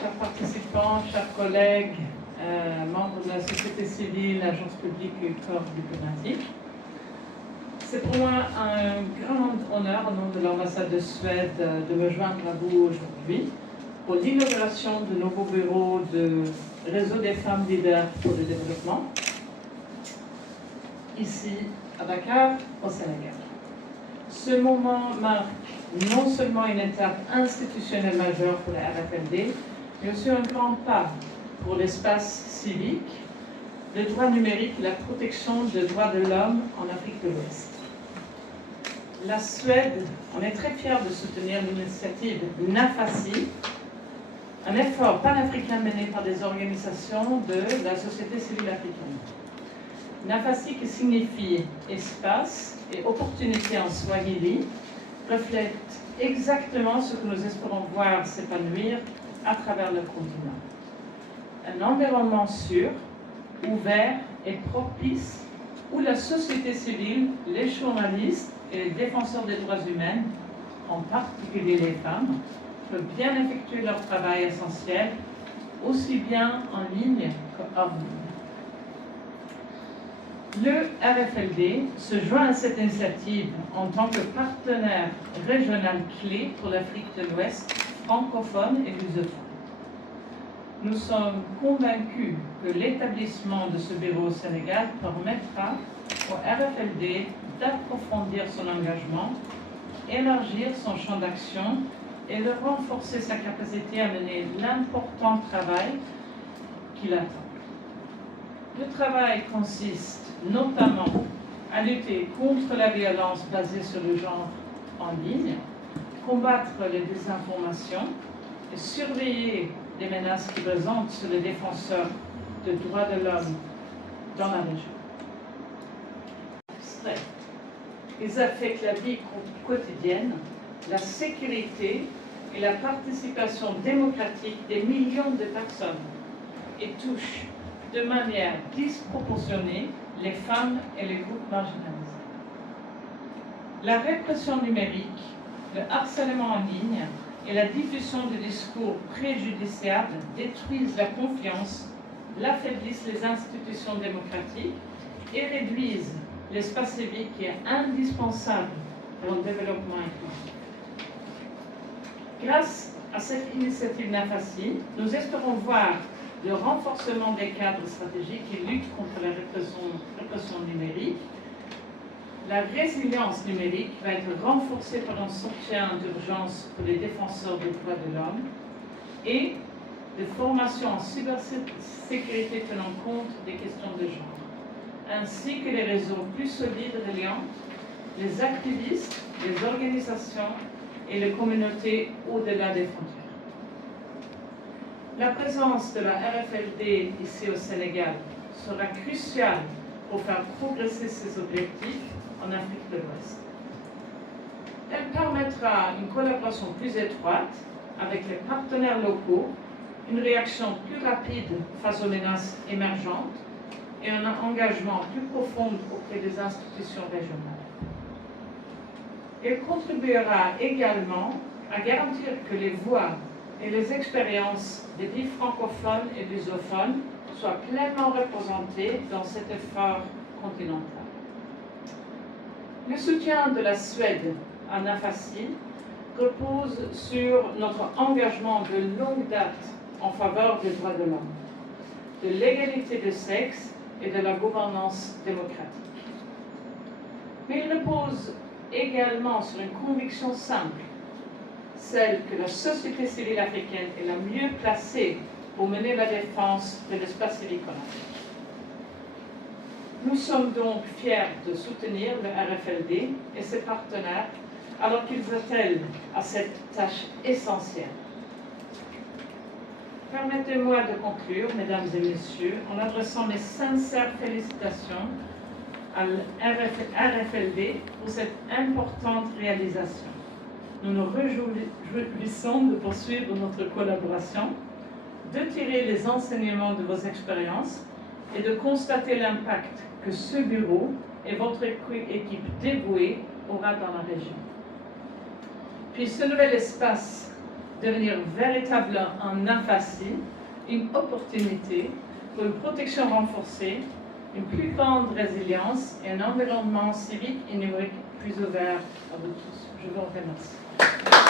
chers participants, chers collègues, membres de la société civile, agences publiques et corps diplomatiques. C'est pour moi un grand honneur, au nom de l'ambassade de Suède, de me joindre à vous aujourd'hui pour l'inauguration du nouveau bureau de Réseau des femmes leaders pour le développement, ici à Dakar, au Sénégal. Ce moment marque non seulement une étape institutionnelle majeure pour la RFLD, mais aussi un grand pas pour l'espace civique, le droit numérique et la protection des droits de l'homme en Afrique de l'Ouest. La Suède en est très fière de soutenir l'initiative NAFACI, un effort panafricain mené par des organisations de la société civile africaine. NAFACI, qui signifie espace et opportunité en swahili, reflète exactement ce que nous espérons voir s'épanouir à travers le continent. Un environnement sûr, ouvert et propice où la société civile, les journalistes et les défenseurs des droits humains, en particulier les femmes, peuvent bien effectuer leur travail essentiel, aussi bien en ligne qu'hors ligne. Le RFLD se joint à cette initiative en tant que partenaire régional clé pour l'Afrique de l'Ouest, francophone et lusophone. Nous sommes convaincus que l'établissement de ce bureau au Sénégal permettra au RFLD d'approfondir son engagement, élargir son champ d'action et de renforcer sa capacité à mener l'important travail qu'il attend. Le travail consiste notamment à lutter contre la violence basée sur le genre en ligne, combattre les désinformations et surveiller les menaces qui pèsent sur les défenseurs des droits de l'homme dans la région. Ils affectent la vie quotidienne, la sécurité et la participation démocratique des millions de personnes et touchent de manière disproportionnée les femmes et les groupes marginalisés. La répression numérique, le harcèlement en ligne et la diffusion de discours préjudiciables détruisent la confiance, l'affaiblissent les institutions démocratiques et réduisent l'espace civique qui est indispensable pour le développement économique. Grâce à cette initiative NAFACI, nous espérons voir le renforcement des cadres stratégiques qui luttent contre la répression numérique. La résilience numérique va être renforcée par un soutien d'urgence pour les défenseurs des droits de l'homme et de formation en cybersécurité tenant compte des questions de genre, ainsi que les réseaux plus solides reliant les activistes, les organisations et les communautés au-delà des frontières. La présence de la RFLD ici au Sénégal sera cruciale pour faire progresser ces objectifs en Afrique de l'Ouest. Elle permettra une collaboration plus étroite avec les partenaires locaux, une réaction plus rapide face aux menaces émergentes et un engagement plus profond auprès des institutions régionales. Elle contribuera également à garantir que les voix et les expériences des vies francophones et lusophones soient pleinement représentées dans cet effort continental. Le soutien de la Suède à NAFACI repose sur notre engagement de longue date en faveur des droits de l'homme, de l'égalité de sexe et de la gouvernance démocratique. Mais il repose également sur une conviction simple, celle que la société civile africaine est la mieux placée pour mener la défense de l'espace civique en Afrique. Nous sommes donc fiers de soutenir le RFLD et ses partenaires alors qu'ils attellent à cette tâche essentielle. Permettez-moi de conclure, mesdames et messieurs, en adressant mes sincères félicitations à RFLD pour cette importante réalisation. Nous nous réjouissons de poursuivre notre collaboration, de tirer les enseignements de vos expériences et de constater l'impact que ce bureau et votre équipe dévouée aura dans la région. Puis ce nouvel espace devenir véritablement un AFACI, une opportunité pour une protection renforcée, une plus grande résilience et un environnement civique et numérique plus ouvert à vous tous. Je vous remercie.